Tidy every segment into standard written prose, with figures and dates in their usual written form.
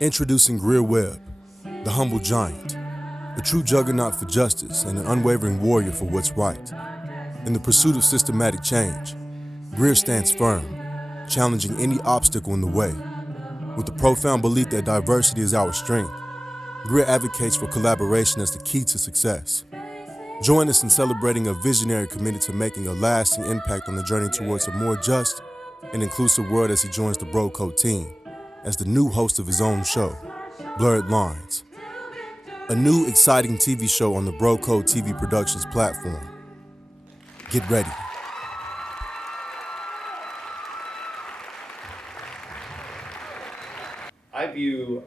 Introducing Greear Webb, the humble giant, a true juggernaut for justice and an unwavering warrior for what's right. In the pursuit of systematic change, Greear stands firm, challenging any obstacle in the way. With the profound belief that diversity is our strength, Greear advocates for collaboration as the key to success. Join us in celebrating a visionary committed to making a lasting impact on the journey towards a more just and inclusive world as he joins the Bro Code team as the new host of his own show, Blurred Lines, a new exciting TV show on the Bro Code TV Productions platform. Get ready. I view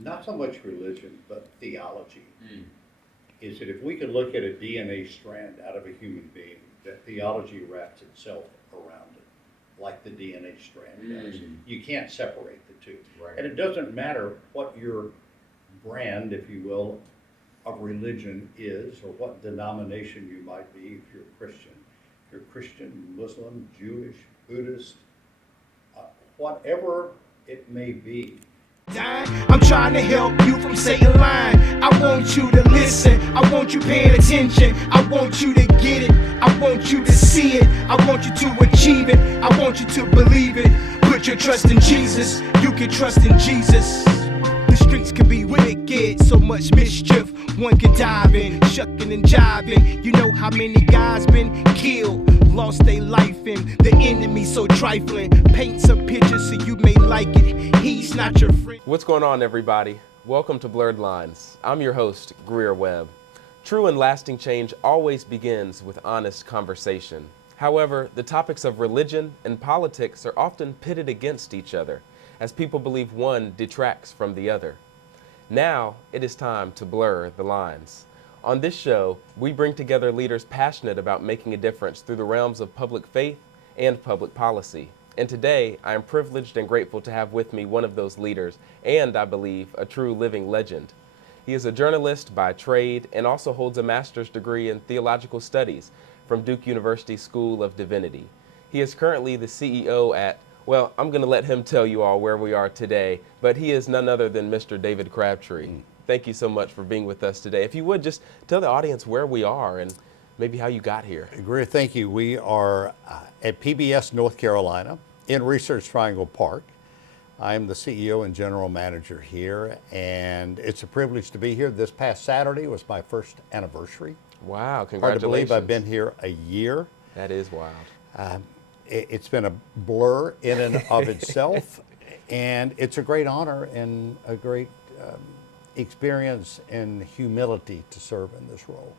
not so much religion, but theology. Is that if we could look at a DNA strand out of a human being, that theology wraps itself around it, like the DNA strand does. You can't separate the two. Right. And it doesn't matter what your brand, if you will, of religion is, or what denomination you might be, if you're a Christian. If you're Christian, Muslim, Jewish, Buddhist, whatever it may be. I'm trying to help you from saying lying. I want you to listen. I want you paying attention. I want you to get it. I want you to see it. I want you to achieve it. I want you to believe it. Put your trust in Jesus. You can trust in Jesus. The streets can be wicked, so much mischief. One can dive in, shucking and jiving. You know how many guys been killed, lost their life in. The enemy so trifling. Paint some pictures so you may like it. He's not your friend. What's going on, everybody? Welcome to Blurred Lines. I'm your host, Greear Webb. True and lasting change always begins with honest conversation. However, the topics of religion and politics are often pitted against each other, as people believe one detracts from the other. Now, it is time to blur the lines. On this show, we bring together leaders passionate about making a difference through the realms of public faith and public policy. And today, I am privileged and grateful to have with me one of those leaders, and I believe a true living legend. He is a journalist by trade and also holds a master's degree in theological studies from Duke University School of Divinity. He is currently the CEO at, well, I'm going to let him tell you all where we are today, but he is none other than Mr. David Crabtree. Thank you so much for being with us today. If you would, just tell the audience where we are and maybe how you got here. Greear, thank you. We are at PBS North Carolina in Research Triangle Park. I'm the CEO and general manager here, and it's a privilege to be here. This past Saturday was my first anniversary. Wow, congratulations. Hard to believe I've been here a year. That is wild. It's been a blur in and of itself, and it's a great honor and a great experience and humility to serve in this role.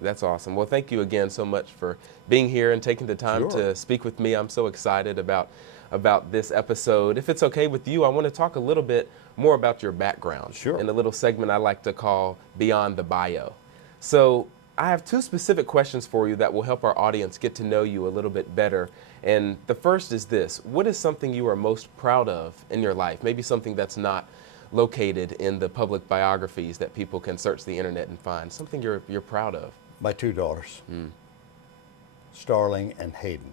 That's awesome. Well, thank you again so much for being here and taking the time to speak with me. I'm so excited about this episode. If it's okay with you, I want to talk a little bit more about your background. Sure. In a little segment I like to call Beyond the Bio. So I have two specific questions for you that will help our audience get to know you a little bit better. And the first is this: what is something you are most proud of in your life? Maybe something that's not located in the public biographies that people can search the internet and find. Something you're proud of. My two daughters, Starling and Hayden.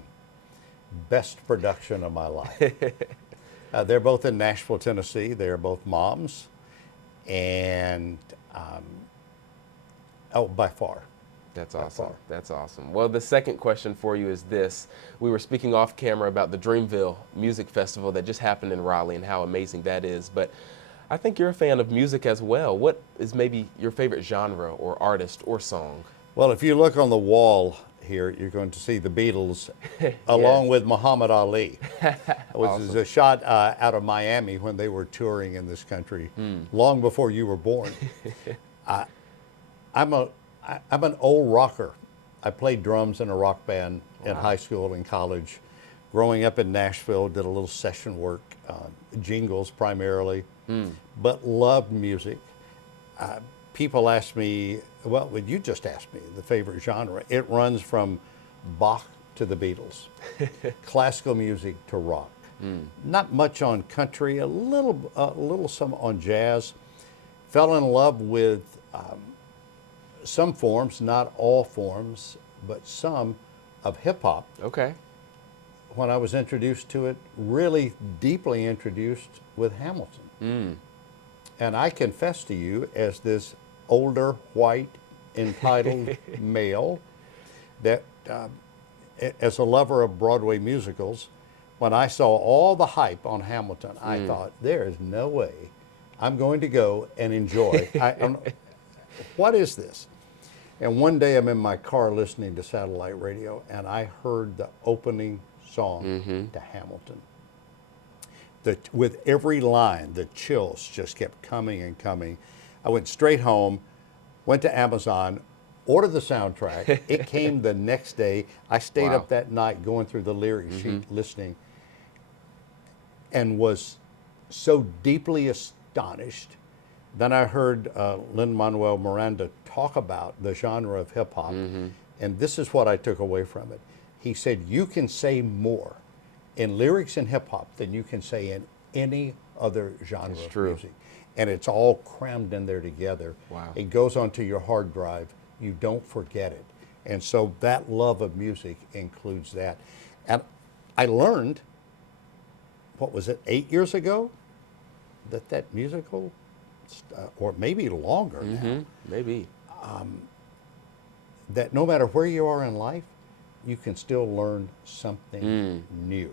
Best production of my life. They're both in Nashville, Tennessee. They're both moms. And, by far. That's awesome. That's awesome. Well, the second question for you is this. We were speaking off camera about the Dreamville Music Festival that just happened in Raleigh and how amazing that is. But I think you're a fan of music as well. What is maybe your favorite genre or artist or song? Well, if you look on the wall here, you're going to see the Beatles along with Muhammad Ali. It was a shot out of Miami when they were touring in this country, long before you were born. I'm an old rocker. I played drums in a rock band in high school and college. Growing up in Nashville, did a little session work, jingles primarily, but loved music. People ask me, well, you just asked me the favorite genre. It runs from Bach to the Beatles, classical music to rock. Not much on country, a little some on jazz. Fell in love with some forms, not all forms, but some of hip hop. Okay. When I was introduced to it, really deeply introduced with Hamilton. And I confess to you, as this older, white, entitled male, that as a lover of Broadway musicals, when I saw all the hype on Hamilton, I thought, there is no way I'm going to go and enjoy. What is this? And one day I'm in my car listening to satellite radio, and I heard the opening song to Hamilton. With every line, the chills just kept coming and coming. I went straight home, went to Amazon, ordered the soundtrack. It came the next day. I stayed up that night going through the lyric sheet, listening, and was so deeply astonished. Then I heard Lin-Manuel Miranda talk about the genre of hip hop, and this is what I took away from it. He said, you can say more in lyrics in hip hop than you can say in any other genre of music. And it's all crammed in there together. Wow. It goes onto your hard drive. You don't forget it. And so that love of music includes that. And I learned, what was it, 8 years ago, that musical, or maybe longer now, Maybe. that no matter where you are in life, you can still learn something new.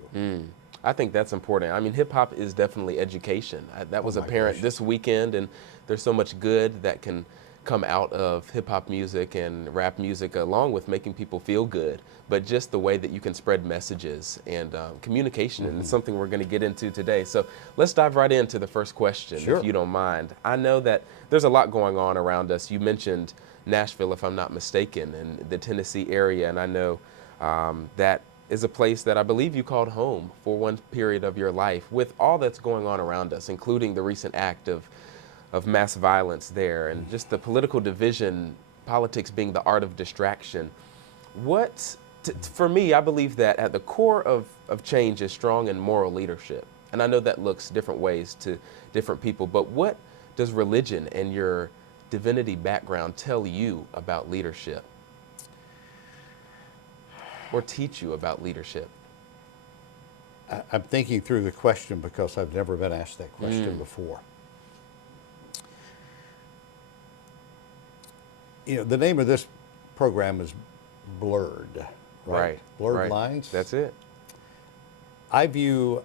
I think that's important. I mean, hip hop is definitely education. That was apparent this weekend, and there's so much good that can come out of hip hop music and rap music, along with making people feel good. But just the way that you can spread messages and communication, and it's something we're going to get into today. So let's dive right into the first question, if you don't mind. I know that there's a lot going on around us. You mentioned Nashville, if I'm not mistaken, and the Tennessee area, and I know that is a place that I believe you called home for one period of your life. With all that's going on around us, including the recent act of mass violence there, and just the political division, politics being the art of distraction, for me, I believe that at the core of change is strong and moral leadership. And I know that looks different ways to different people, but what does religion and your divinity background tell you about leadership? Or teach you about leadership? I'm thinking through the question because I've never been asked that question before. You know, the name of this program is Blurred, right? Blurred Lines. That's it. I view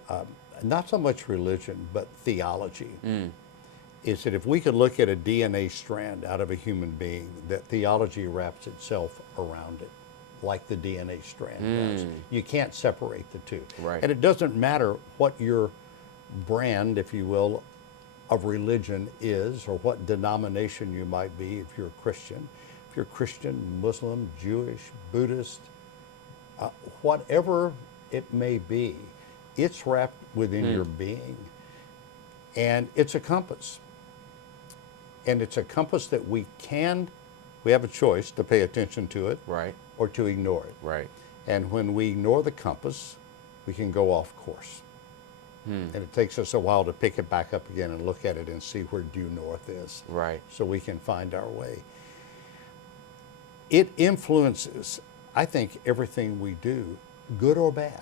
not so much religion, but theology. Is that if we could look at a DNA strand out of a human being, that theology wraps itself around it, like the DNA strand does. You can't separate the two. Right. And it doesn't matter what your brand, if you will, of religion is, or what denomination you might be, if you're a Christian. If you're Christian, Muslim, Jewish, Buddhist, whatever it may be, it's wrapped within your being. And it's a compass. And it's a compass that we have a choice to pay attention to it, Right. or to ignore it. Right. And when we ignore the compass, we can go off course. And it takes us a while to pick it back up again and look at it and see where due north is. Right. So we can find our way. It influences, I think, everything we do, good or bad,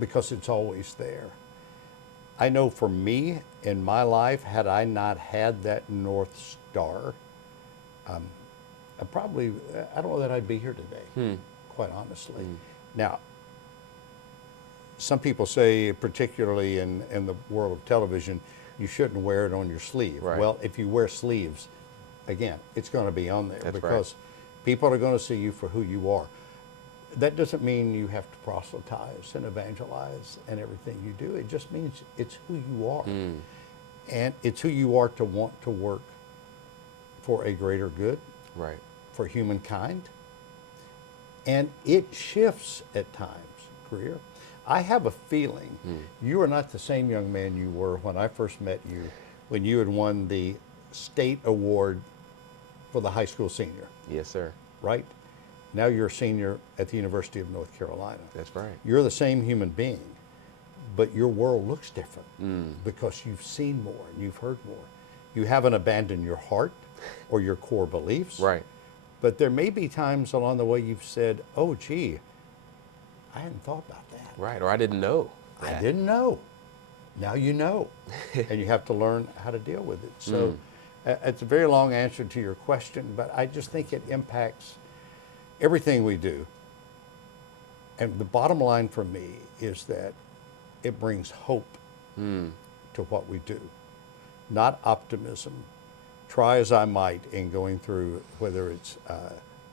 because it's always there. I know for me, in my life, had I not had that North Star, I don't know that I'd be here today, quite honestly. Now, some people say, particularly in the world of television, you shouldn't wear it on your sleeve. Right. Well, if you wear sleeves, again, it's going to be on there. That's because people are going to see you for who you are. That doesn't mean you have to proselytize and evangelize and everything you do. It just means it's who you are. And it's who you are to want to work for a greater good, Right. for humankind. And it shifts at times, Greear. I have a feeling you are not the same young man you were when I first met you, when you had won the state award for the high school senior, Yes, sir. right? Now you're a senior at the University of North Carolina. That's right. You're the same human being, but your world looks different because you've seen more and you've heard more. You haven't abandoned your heart or your core beliefs. Right. But there may be times along the way you've said, oh, gee, I hadn't thought about that. Right. Or I didn't know. I didn't know. now you know, and you have to learn how to deal with it. So it's a very long answer to your question, but I just think it impacts everything we do. And the bottom line for me is that it brings hope to what we do, not optimism. Try as I might in going through, whether it's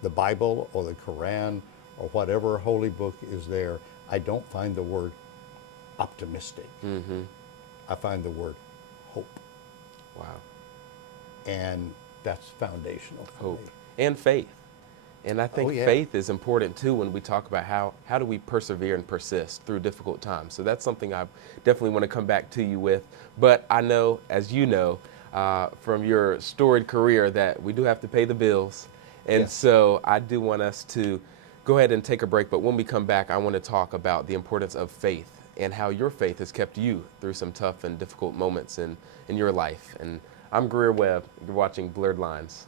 the Bible or the Quran or whatever holy book is there, I don't find the word optimistic. I find the word hope. Wow. And that's foundational for Hope me. and faith. And I think yeah. faith is important too when we talk about how do we persevere and persist through difficult times. So that's something I definitely want to come back to you with. But I know, as you know, from your storied career, that we do have to pay the bills. And Yes. so I do want us to go ahead and take a break. But when we come back, I want to talk about the importance of faith and how your faith has kept you through some tough and difficult moments in your life. And I'm Greear Webb. You're watching Blurred Lines.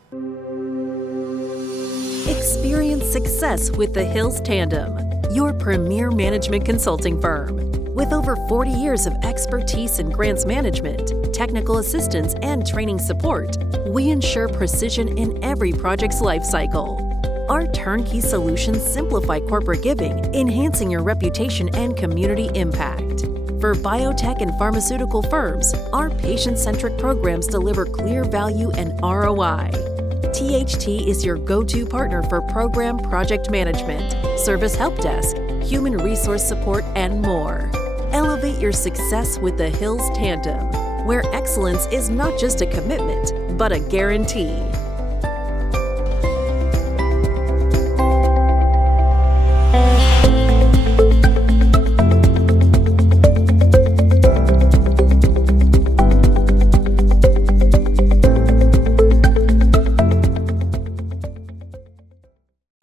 Experience success with the Hills Tandem, your premier management consulting firm. With over 40 years of expertise in grants management, technical assistance, and training support, we ensure precision in every project's life cycle. Our turnkey solutions simplify corporate giving, enhancing your reputation and community impact. For biotech and pharmaceutical firms, our patient-centric programs deliver clear value and ROI. THT is your go-to partner for program project management, service help desk, human resource support, and more. Elevate your success with the Hills Tandem, where excellence is not just a commitment, but a guarantee.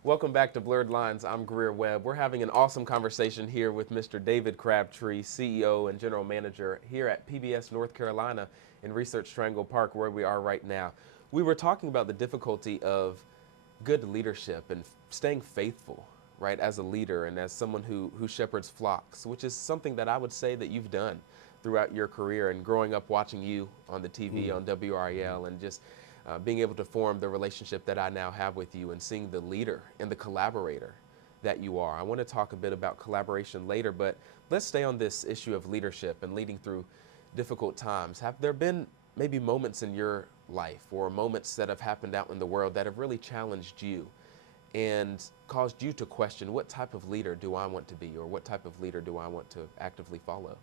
Welcome back to Blurred Lines. I'm Greear Webb. We're having an awesome conversation here with Mr. David Crabtree, CEO and General Manager here at PBS North Carolina in Research Triangle Park, where we are right now. We were talking about the difficulty of good leadership and staying faithful, right, as a leader and as someone who shepherds flocks, which is something that I would say that you've done throughout your career and growing up watching you on the TV, on WRAL, and just being able to form the relationship that I now have with you and seeing the leader and the collaborator that you are. I want to talk a bit about collaboration later, but let's stay on this issue of leadership and leading through difficult times. Have there been maybe moments in your life or moments that have happened out in the world that have really challenged you and caused you to question, what type of leader do I want to be, or what type of leader do I want to actively follow?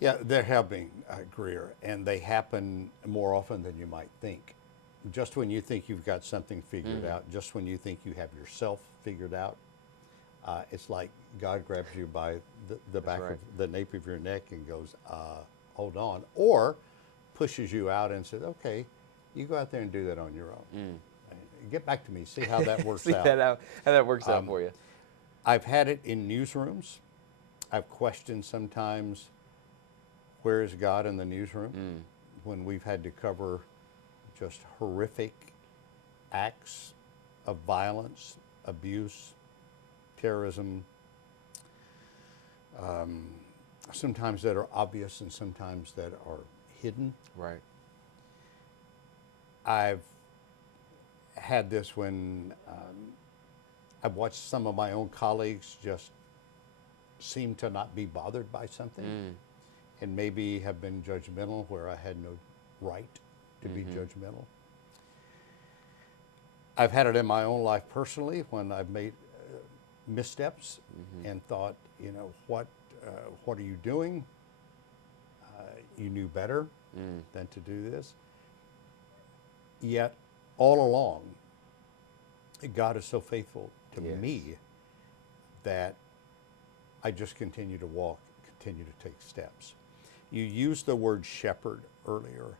Yeah, there have been, Greear, and they happen more often than you might think. Just when you think you've got something figured out, just when you think you have yourself figured out, it's like God grabs you by the back of the nape of your neck and goes, hold on, or pushes you out and says, okay, you go out there and do that on your own. Get back to me, see how that works out. How that works out for you. I've had it in newsrooms. I've questioned sometimes, where is God in the newsroom? When we've had to cover just horrific acts of violence, abuse, terrorism, sometimes that are obvious and sometimes that are hidden. Right. I've had this when I've watched some of my own colleagues just seem to not be bothered by something and maybe have been judgmental where I had no right to be judgmental. I've had it in my own life personally when I've made missteps and thought, you know, what are you doing? You knew better than to do this. Yet, all along, God is so faithful to me that I just continue to walk, continue to take steps. You used the word shepherd earlier.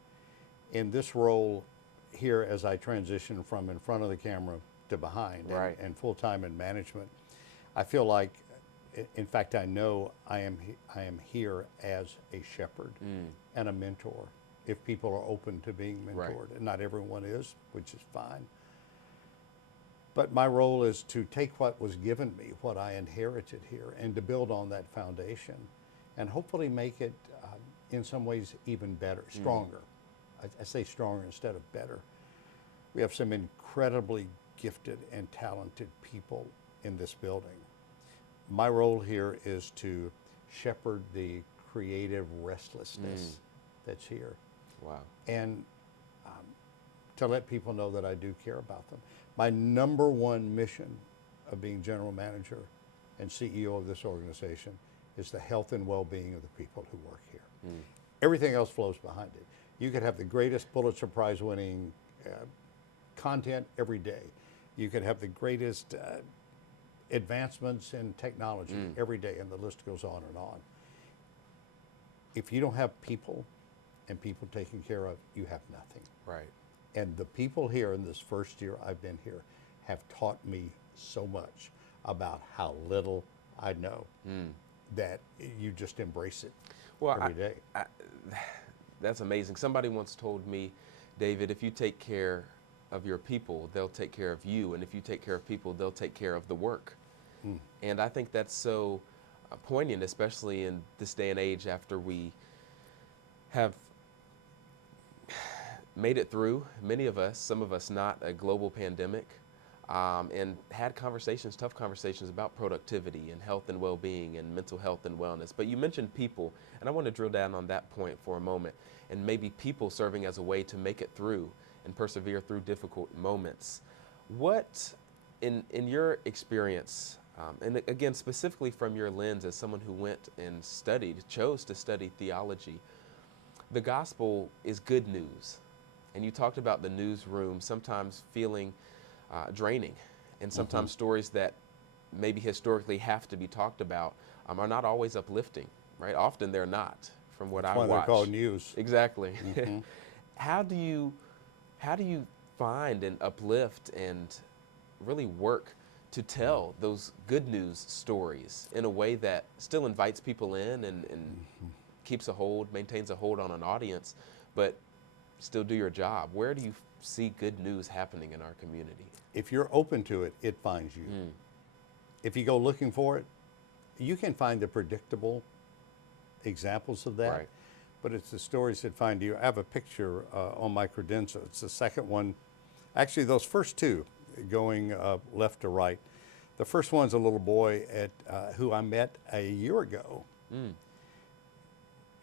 In this role here, as I transition from in front of the camera to behind and full-time in management, I feel like, in fact, I know I am here as a shepherd and a mentor, if people are open to being mentored. And not everyone is, which is fine. But my role is to take what was given me, what I inherited here, and to build on that foundation, and hopefully make it in some ways even better, stronger. I say stronger instead of better. We have some incredibly gifted and talented people in this building. My role here is to shepherd the creative restlessness that's here, Wow. and to let people know that I do care about them. My number one mission of being general manager and CEO of this organization is the health and well-being of the people who work here. Everything else flows behind it. You could have the greatest Pulitzer Prize winning content every day. You could have the greatest advancements in technology every day, and the list goes on and on. If you don't have people and people taken care of, you have nothing. Right. And the people here in this first year I've been here have taught me so much about how little I know that you just embrace it every day. That's amazing. Somebody once told me, David, if you take care of your people, they'll take care of you. And if you take care of people, they'll take care of the work. And I think that's so poignant, especially in this day and age after we have made it through, many of us, some of us not, a global pandemic, and had conversations, tough conversations about productivity and health and well-being and mental health and wellness. But you mentioned people, and I want to drill down on that point for a moment, and maybe people serving as a way to make it through and persevere through difficult moments. What, in your experience, and again, specifically from your lens as someone who went and chose to study theology, the gospel is good news. And you talked about the newsroom sometimes feeling draining, and sometimes stories that maybe historically have to be talked about are not always uplifting, right? Often they're not, from what I watch. That's why they're called news. Exactly. How do you find and uplift and really work to tell those good news stories in a way that still invites people in and maintains a hold on an audience, but still do your job? Where do you see good news happening in our community? If you're open to it, it finds you. If you go looking for it, you can find the predictable examples of that, Right. but it's the stories that find you. I have a picture on my credential. It's the second one. Actually, those first two, going left to right. The first one's a little boy who I met a year ago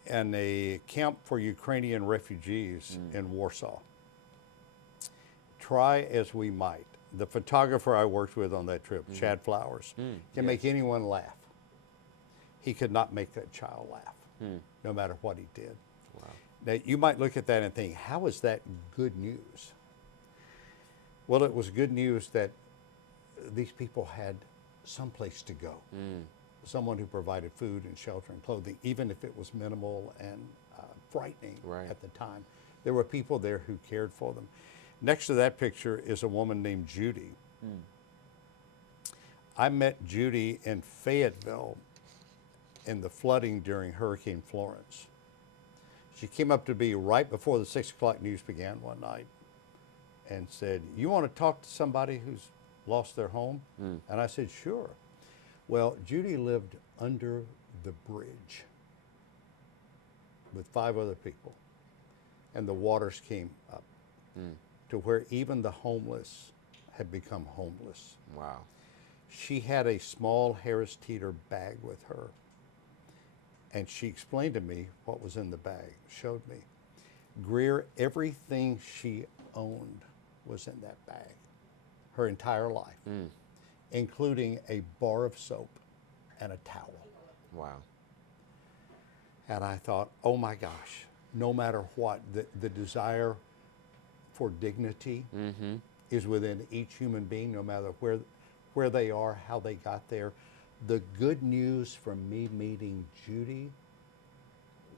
in a camp for Ukrainian refugees in Warsaw. Try as we might, the photographer I worked with on that trip, Chad Flowers, can make anyone laugh. He could not make that child laugh, no matter what he did. Wow. Now, you might look at that and think, how is that good news? Well, it was good news that these people had some place to go. Someone who provided food and shelter and clothing, even if it was minimal and frightening at the time. There were people there who cared for them. Next to that picture is a woman named Judy. I met Judy in Fayetteville in the flooding during Hurricane Florence. She came up to me right before the 6 o'clock news began one night and said, "You want to talk to somebody who's lost their home?" And I said, "Sure." Well, Judy lived under the bridge with 5 other people, and the waters came up to where even the homeless had become homeless. Wow. She had a small Harris Teeter bag with her, and she explained to me what was in the bag, showed me. Greear, everything she owned was in that bag, her entire life, including a bar of soap and a towel. Wow. And I thought, oh my gosh, no matter what, the desire for dignity is within each human being, no matter where they are, how they got there. The good news from me meeting Judy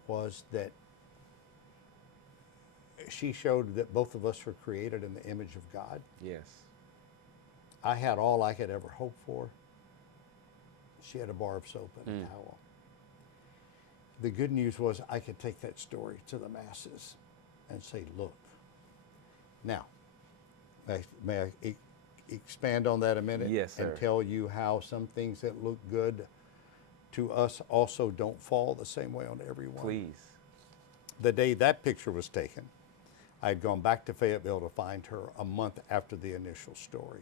was that she showed that both of us were created in the image of God. Yes. I had all I could ever hope for. She had a bar of soap and a towel. The good news was I could take that story to the masses and say, look. Now, may I expand on that a minute? Yes, sir. And tell you how some things that look good to us also don't fall the same way on everyone. Please. The day that picture was taken, I had gone back to Fayetteville to find her a month after the initial story.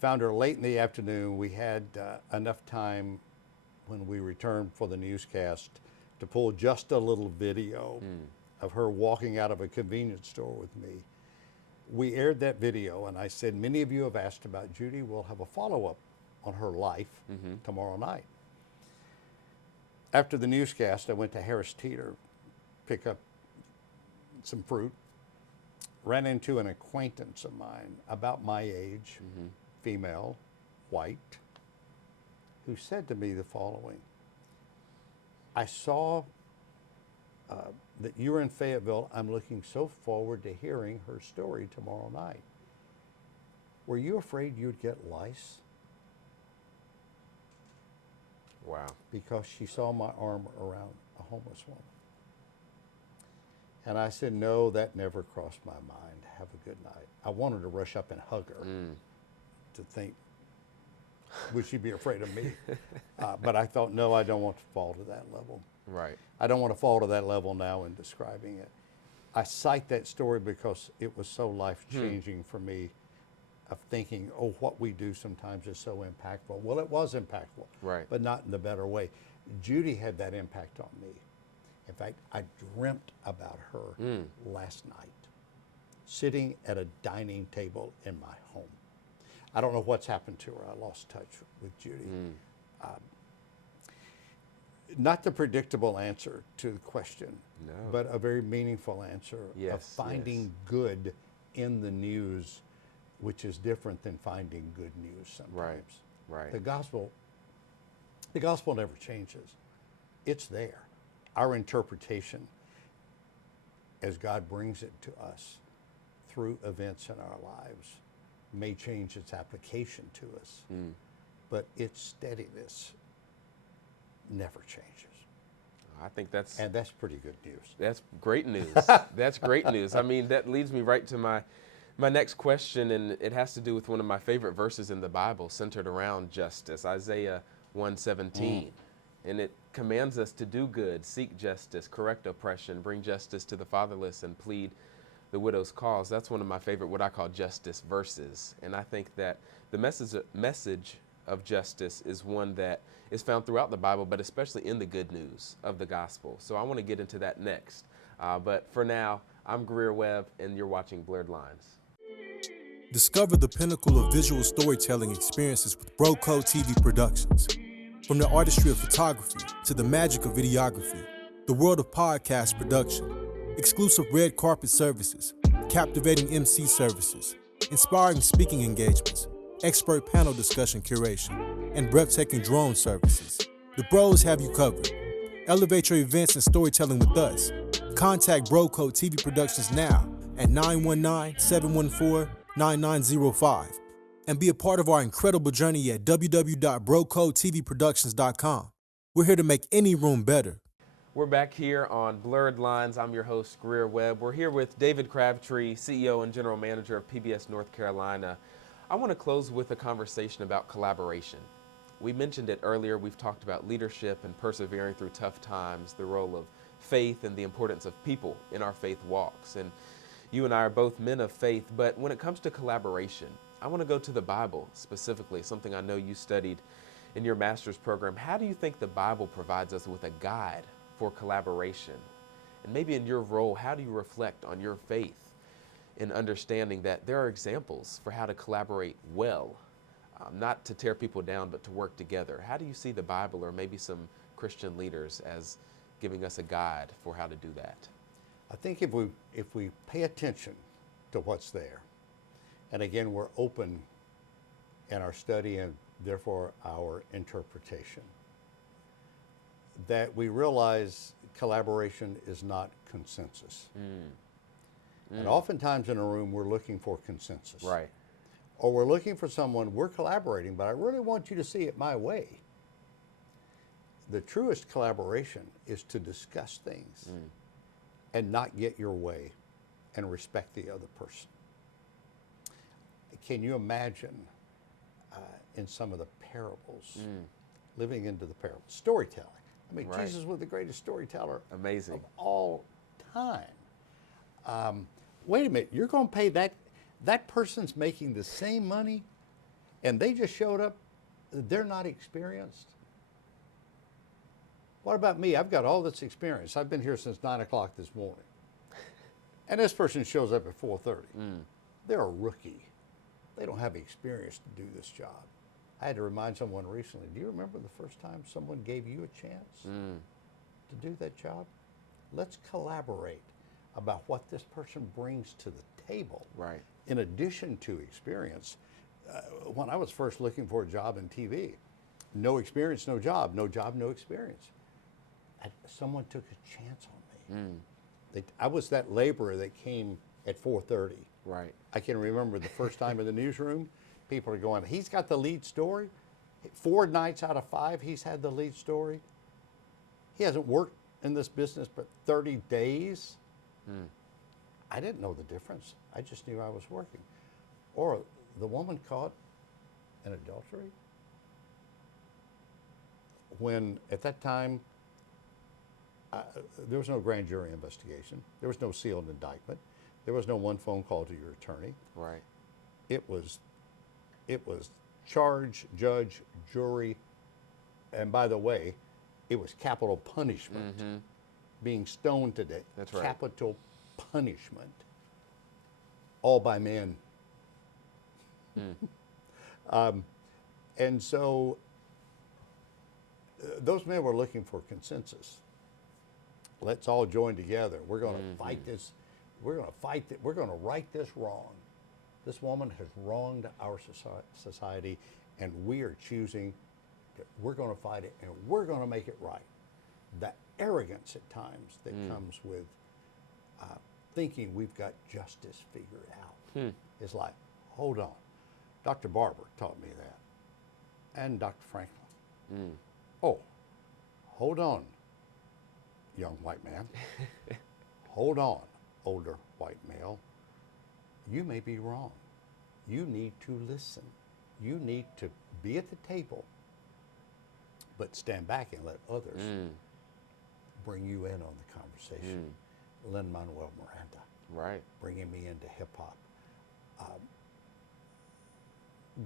Found her late in the afternoon. We had enough time when we returned for the newscast to pull just a little video of her walking out of a convenience store with me. We aired that video, and I said, many of you have asked about Judy. We'll have a follow-up on her life tomorrow night. After the newscast, I went to Harris Teeter, pick up some fruit, ran into an acquaintance of mine about my age, female, white, who said to me the following: I saw that you were in Fayetteville. I'm looking so forward to hearing her story tomorrow night. Were you afraid you'd get lice? Wow. Because she saw my arm around a homeless woman. And I said, no, that never crossed my mind. Have a good night. I wanted to rush up and hug her to think, would she be afraid of me? But I thought, no, I don't want to fall to that level. Right. I don't want to fall to that level now in describing it. I cite that story because it was so life-changing for me, of thinking, oh, what we do sometimes is so impactful. Well, it was impactful, Right. but not in the better way. Judy had that impact on me. In fact, I dreamt about her last night, sitting at a dining table in my home. I don't know what's happened to her. I lost touch with Judy. Not the predictable answer to the question, No. but a very meaningful answer of Yes, finding good in the news, which is different than finding good news sometimes. Right. The gospel never changes. It's there. Our interpretation, as God brings it to us through events in our lives, may change its application to us, but its steadiness never changes. I think that's pretty good news. That's great news. That's great news. I mean, that leads me right to my next question, and it has to do with one of my favorite verses in the Bible, centered around justice, Isaiah 1:17. And it commands us to do good, seek justice, correct oppression, bring justice to the fatherless, and plead the widow's cause. That's one of my favorite, what I call justice verses. And I think that the message of justice is one that is found throughout the Bible, but especially in the good news of the gospel. So I want to get into that next. But for now, I'm Greear Webb, and you're watching Blurred Lines. Discover the pinnacle of visual storytelling experiences with BroCo TV Productions. From the artistry of photography to the magic of videography, the world of podcast production, exclusive red carpet services, captivating MC services, inspiring speaking engagements, expert panel discussion curation, and breathtaking drone services. The Bros have you covered. Elevate your events and storytelling with us. Contact BroCo TV Productions now at 919-714-9905 and be a part of our incredible journey at www.brocotvproductions.com. We're here to make any room better. We're back here on Blurred Lines. I'm your host, Greear Webb. We're here with David Crabtree, CEO and General Manager of PBS North Carolina. I want to close with a conversation about collaboration. We mentioned it earlier. We've talked about leadership and persevering through tough times, the role of faith and the importance of people in our faith walks. And you and I are both men of faith, but when it comes to collaboration, I want to go to the Bible specifically, something I know you studied in your master's program. How do you think the Bible provides us with a guide for collaboration? And maybe in your role, how do you reflect on your faith in understanding that there are examples for how to collaborate well, not to tear people down, but to work together? How do you see the Bible or maybe some Christian leaders as giving us a guide for how to do that? I think if we pay attention to what's there, and again, we're open in our study and therefore our interpretation, that we realize collaboration is not consensus. And oftentimes in a room, we're looking for consensus. Right. Or we're looking for someone, we're collaborating, but I really want you to see it my way. The truest collaboration is to discuss things and not get your way and respect the other person. Can you imagine in some of the parables, living into the parables, storytelling? I mean, Right. Jesus was the greatest storyteller Amazing. of all time. Wait a minute, you're going to pay that person's making the same money, and they just showed up. They're not experienced. What about me? I've got all this experience. I've been here since 9 o'clock this morning. And this person shows up at 4:30. They're a rookie. They don't have experience to do this job. I had to remind someone recently, do you remember the first time someone gave you a chance to do that job? Let's collaborate about what this person brings to the table. Right. In addition to experience, when I was first looking for a job in TV, no experience, no job, no job, no experience. Someone took a chance on me. I was that laborer that came at 4:30. Right. I can remember the first time in the newsroom, people are going, he's got the lead story. 4 nights out of 5, he's had the lead story. He hasn't worked in this business but 30 days. I didn't know the difference. I just knew I was working. Or the woman caught in adultery. When at that time, there was no grand jury investigation. There was no sealed indictment. There was no one phone call to your attorney. Right. It was charge, judge, jury, and by the way, it was capital punishment. Being stoned to death. That's right. Capital punishment. All by men. And so those men were looking for consensus. Let's all join together. We're going to fight this. We're going to fight it. We're going to right this wrong. This woman has wronged our society, and we are choosing that we're going to fight it, and we're going to make it right. The arrogance at times that comes with thinking we've got justice figured out is like, hold on. Dr. Barber taught me that, and Dr. Franklin. Oh, hold on, young white man. Hold on, older white male. You may be wrong. You need to listen. You need to be at the table, but stand back and let others bring you in on the conversation. Lin-Manuel Miranda, Right. bringing me into hip hop.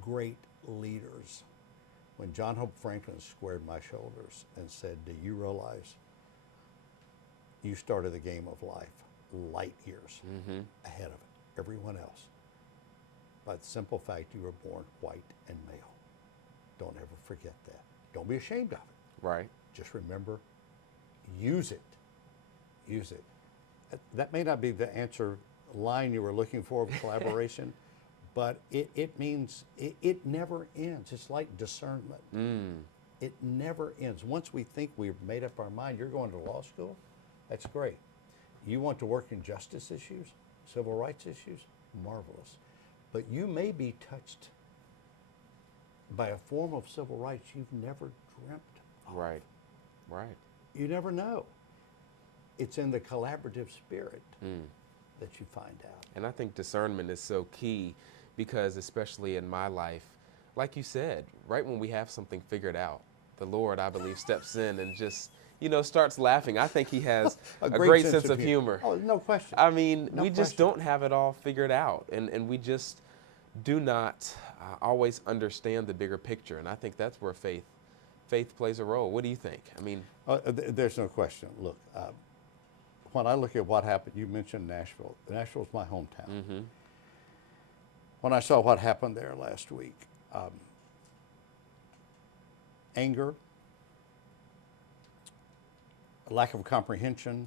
Great leaders. When John Hope Franklin squared my shoulders and said, do you realize you started the game of life light years ahead of everyone else by the simple fact you were born white and male. Don't ever forget that. Don't be ashamed of it. Right. Just remember, use it. Use it. That may not be the answer line you were looking for of collaboration, but it means it never ends. It's like discernment. It never ends. Once we think we've made up our mind, you're going to law school, that's great. You want to work in justice issues, civil rights issues, marvelous. But you may be touched by a form of civil rights you've never dreamt of. Right. Right. You never know. It's in the collaborative spirit that you find out. And I think discernment is so key because, especially in my life, like you said, right when we have something figured out, the Lord, I believe, steps in and just, starts laughing. I think he has a great sense of humor. Oh, no question. I mean, No we just question. don't have it all figured out, and we just do not always understand the bigger picture. And I think that's where faith plays a role. What do you think? I mean, There's no question. Look, when I look at what happened, you mentioned Nashville. Nashville's my hometown. When I saw what happened there last week, anger, lack of comprehension,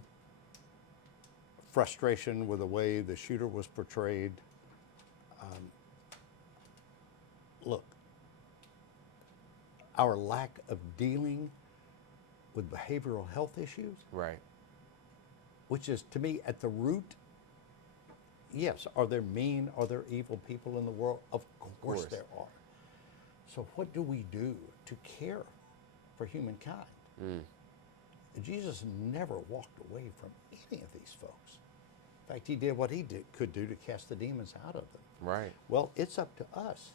frustration with the way the shooter was portrayed. Look, our lack of dealing with behavioral health issues, right. which is to me at the root, yes, are there mean, are there evil people in the world? Of course there are. So what do we do to care for humankind? Jesus never walked away from any of these folks. In fact, he did what he could do to cast the demons out of them. Right. Well, it's up to us.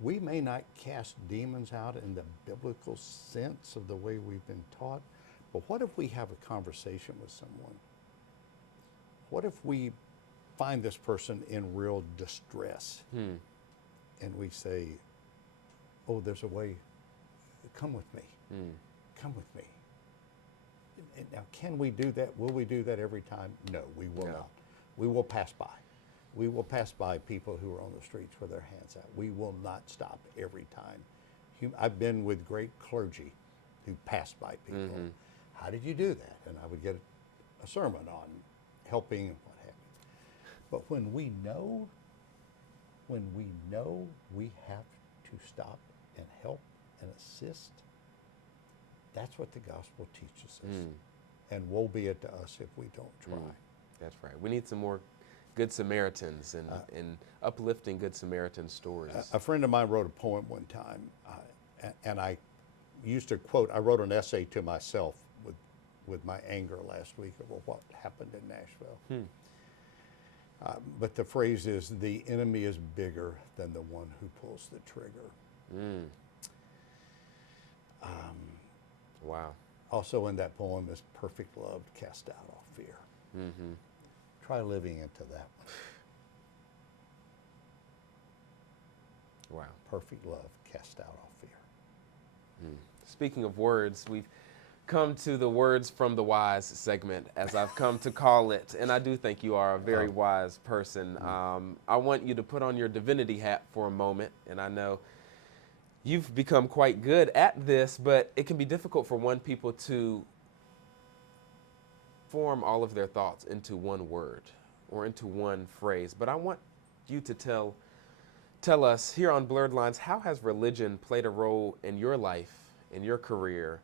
We may not cast demons out in the biblical sense of the way we've been taught, But what if we have a conversation with someone? What if we find this person in real distress and we say, oh, there's a way, come with me, come with me. And now, can we do that? Will we do that every time? No, we will not. We will pass by. We will pass by people who are on the streets with their hands out. We will not stop every time. I've been with great clergy who passed by people. How did you do that? And I would get a sermon on helping and what have you. But when we know we have to stop and help and assist, that's what the gospel teaches us. And woe be it to us if we don't try. That's right. We need some more Good Samaritans and uplifting Good Samaritan stories. A friend of mine wrote a poem one time, and I used to quote, I wrote an essay to myself with my anger last week over what happened in Nashville. But the phrase is, the enemy is bigger than the one who pulls the trigger. Wow. Also in that poem is, perfect love cast out all fear. Try living into that one. Wow. Perfect love cast out all fear. Speaking of words, we've come to the words from the wise segment, as I've come to call it. And I do think you are a very wise person. I want you to put on your divinity hat for a moment. And I know you've become quite good at this, but it can be difficult for people to form all of their thoughts into one word or into one phrase. But I want you to tell us here on Blurred Lines, how has religion played a role in your life, in your career,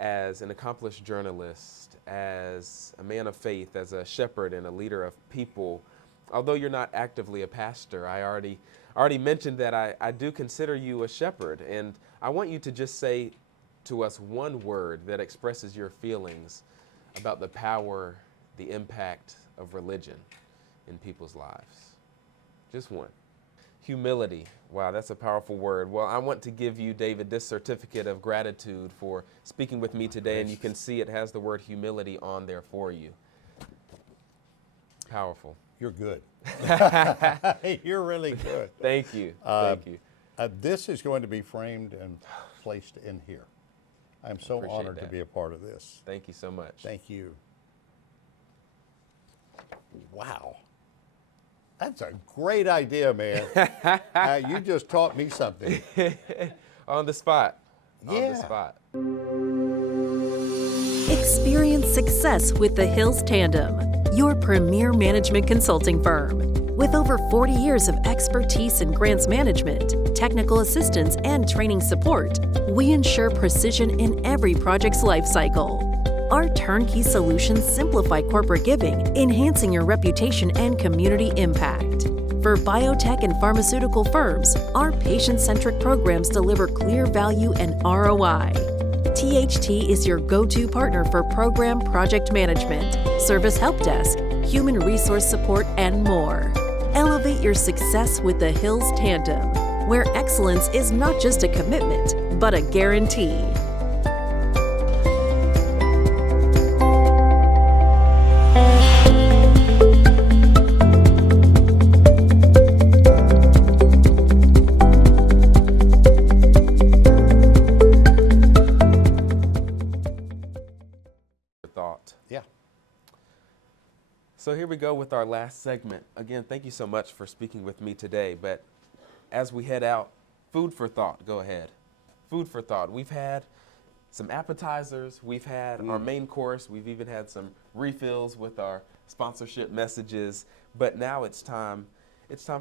as an accomplished journalist, as a man of faith, as a shepherd and a leader of people? Although you're not actively a pastor, I already mentioned that I do consider you a shepherd, and I want you to just say to us one word that expresses your feelings about the power, the impact of religion in people's lives. Just one. Humility. Wow, that's a powerful word. Well, I want to give you, David, this certificate of gratitude for speaking with me today, and you can see it has the word humility on there for you. Powerful. You're good. You're really good. Thank you. Thank you. This is going to be framed and placed in here. I'm so Appreciate honored to that. be a part of this. Thank you so much. Thank you. Wow. That's a great idea, man. You just taught me something. On the spot. Yeah. On the spot. Experience success with the Hills Tandem, your premier management consulting firm. With over 40 years of expertise in grants management, technical assistance, and training support, we ensure precision in every project's life cycle. Our turnkey solutions simplify corporate giving, enhancing your reputation and community impact. For biotech and pharmaceutical firms, our patient-centric programs deliver clear value and ROI. THT is your go-to partner for program project management, service help desk, human resource support, and more. Elevate your success with the Hills Tandem, where excellence is not just a commitment, but a guarantee. Thought. Yeah. So here we go with our last segment. Again, thank you so much for speaking with me today. But as we head out, food for thought. Go ahead. Food for thought. We've had some appetizers. We've had our main course. We've even had some refills with our sponsorship messages. But now it's time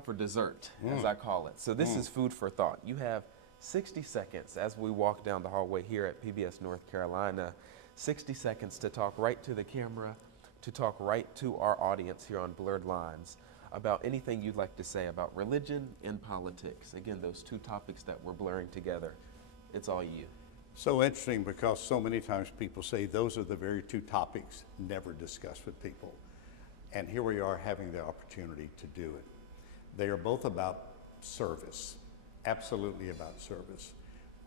for dessert, as I call it. So this is food for thought. You have 60 seconds as we walk down the hallway here at PBS North Carolina. 60 seconds to talk right to the camera, to talk right to our audience here on Blurred Lines about anything you'd like to say about religion and politics. Again, those two topics that we're blurring together. It's all you. So interesting, because so many times people say those are the very two topics never discussed with people. And here we are having the opportunity to do it. They are both about service, absolutely about service,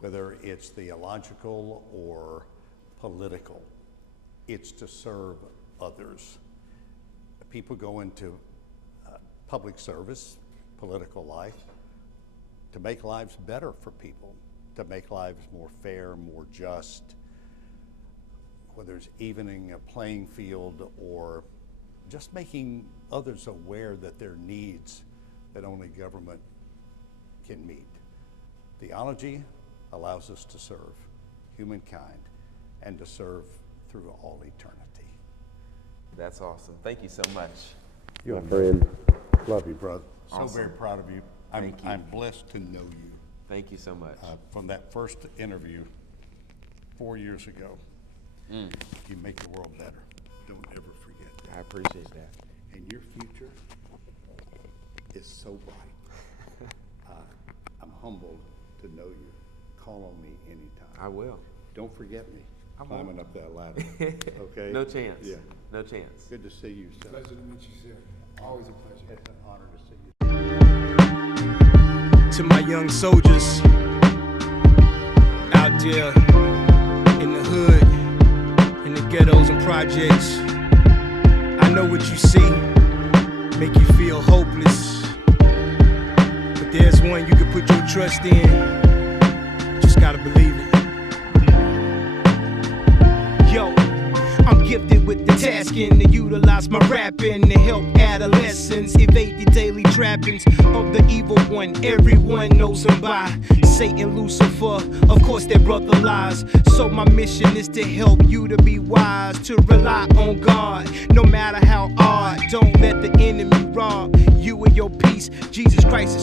whether it's theological or political. it's to serve others. People go into public service, political life, to make lives better for people, to make lives more fair, more just, whether it's evening a playing field or just making others aware that there are needs that only government can meet. Theology allows us to serve humankind and to serve through all eternity. That's awesome. Thank you so much. You're my friend. Love you, brother. Awesome. So very proud of you. Thank you. I'm blessed to know you. Thank you so much. From that first interview 4 years ago, you make the world better. Don't ever forget that. I appreciate that. And your future is so bright. I'm humbled to know you. Call on me anytime. I will. Don't forget me. I won't. Climbing up that ladder. Okay? No chance. Yeah. No chance. Good to see you, sir. Pleasure to meet you, sir. Always a pleasure. It's an honor to see you. To my young soldiers out there in the hood, in the ghettos and projects, I know what you see, make you feel hopeless, but there's one you can put your trust in, just gotta believe it. Yo, I'm gifted with the tasking to utilize my rapping to help adolescents evade the daily trappings of the evil one. Everyone knows him by Satan, Lucifer, of course their brother lies. So my mission is to help you to be wise, to rely on God, no matter how hard. Don't let the enemy rob you of your peace. Jesus Christ is so